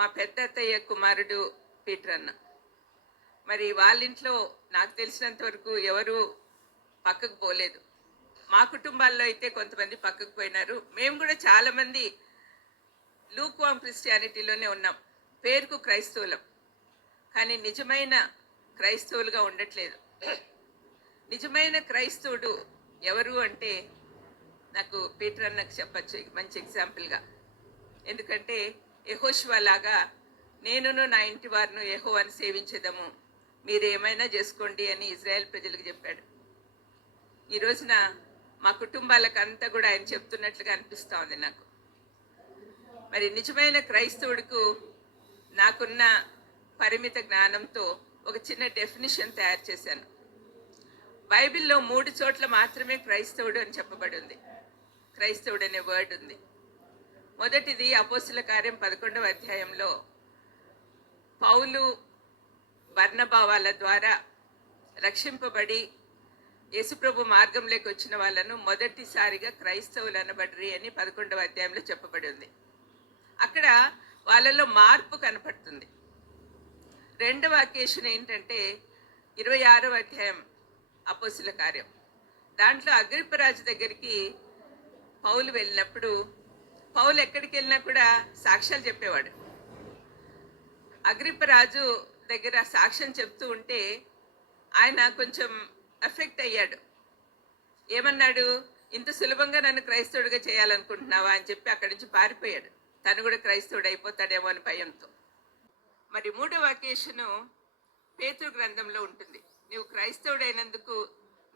మా పెద్దత్తయ్య కుమారుడు పీటర్ అన్న. మరి వాళ్ళింట్లో నాకు తెలిసినంత వరకు ఎవరు పక్కకు పోలేదు. మా కుటుంబాల్లో అయితే కొంతమంది పక్కకు పోయినారు. మేము కూడా చాలామంది లూక్వామ్ క్రిస్టియానిటీలోనే ఉన్నాం. పేరుకు క్రైస్తవులం, కానీ నిజమైన క్రైస్తవులుగా ఉండట్లేదు. నిజమైన క్రైస్తవుడు ఎవరు అంటే నాకు పీటర్ అన్నకు చెప్పచ్చు మంచి ఎగ్జాంపుల్గా. ఎందుకంటే యెహోషువ లాగా నేనును నా ఇంటి వారిను యెహోవాను సేవించేదము, మీరు ఏమైనా చేసుకోండి అని ఇజ్రాయెల్ ప్రజలకు చెప్పాడు. ఈ రోజున మా కుటుంబాలకంతా కూడా ఆయన చెప్తున్నట్లుగా అనిపిస్తూ ఉంది నాకు. మరి నిజమైన క్రైస్తవుడికి నాకున్న పరిమిత జ్ఞానంతో ఒక చిన్న డెఫినిషన్ తయారు చేశాను. బైబిల్లో 3 చోట్ల మాత్రమే క్రైస్తవుడు అని చెప్పబడి ఉంది. క్రైస్తవుడు అనే వర్డ్ ఉంది. మొదటిది అపోస్తుల కార్యం 11వ అధ్యాయంలో పౌలు బర్నబా వాళ్ళ ద్వారా రక్షింపబడి యేసుప్రభు మార్గంలోకి వచ్చిన వాళ్ళను మొదటిసారిగా క్రైస్తవులు అనబడ్రి అని 11వ అధ్యాయంలో చెప్పబడి ఉంది. అక్కడ వాళ్ళలో మార్పు కనపడుతుంది. రెండవ అకేషన్ ఏంటంటే 26వ అధ్యాయం అపోస్తుల కార్యం. దాంట్లో అగ్రిప్పరాజు దగ్గరికి పౌలు వెళ్ళినప్పుడు పౌలు ఎక్కడికి వెళ్ళినా కూడా సాక్ష్యాలు చెప్పేవాడు. అగ్రిప్పరాజు దగ్గర సాక్ష్యం చెప్తూ ఉంటే ఆయన కొంచెం ఎఫెక్ట్ అయ్యాడు. ఏమన్నాడు, ఇంత సులభంగా నన్ను క్రైస్తవుడిగా చేయాలనుకుంటున్నావా అని చెప్పి అక్కడి నుంచి పారిపోయాడు. తను కూడా క్రైస్తవుడు అయిపోతాడేమో అని భయంతో. మరి 3వ అకేషను పేతురు గ్రంథంలో ఉంటుంది. నువ్వు క్రైస్తవుడైనందుకు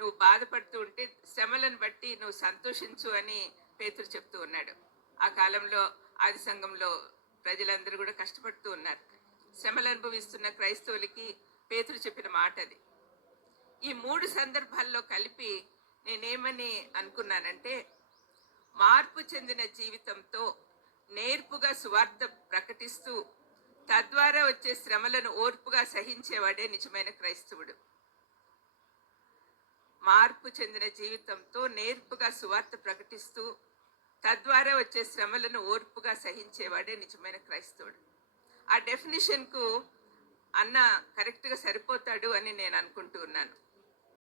నువ్వు బాధపడుతూ ఉంటే శ్రమలను బట్టి నువ్వు సంతోషించు అని పేతురు చెప్తూ ఉన్నాడు. ఆ కాలంలో ఆది సంఘంలో ప్రజలందరూ కూడా కష్టపడుతూ ఉన్నారు. శ్రమలు అనుభవిస్తున్న క్రైస్తవులకి పేతురు చెప్పిన మాట అది. ఈ 3 సందర్భాల్లో కలిపి నేనేమని అనుకున్నానంటే, మార్పు చెందిన జీవితంతో నేర్పుగా సువార్త ప్రకటిస్తూ తద్వారా వచ్చే శ్రమలను ఓర్పుగా సహించేవాడే నిజమైన క్రైస్తవుడు. మార్పు చెందిన జీవితంతో నేర్పుగా సువార్త ప్రకటిస్తూ తద్వారా వచ్చే శ్రమలను ఓర్పుగా సహించేవాడే నిజమైన క్రైస్తవుడు. ఆ డెఫినిషన్కు అన్న కరెక్ట్గా సరిపోతాడు అని నేను అనుకుంటూ ఉన్నాను.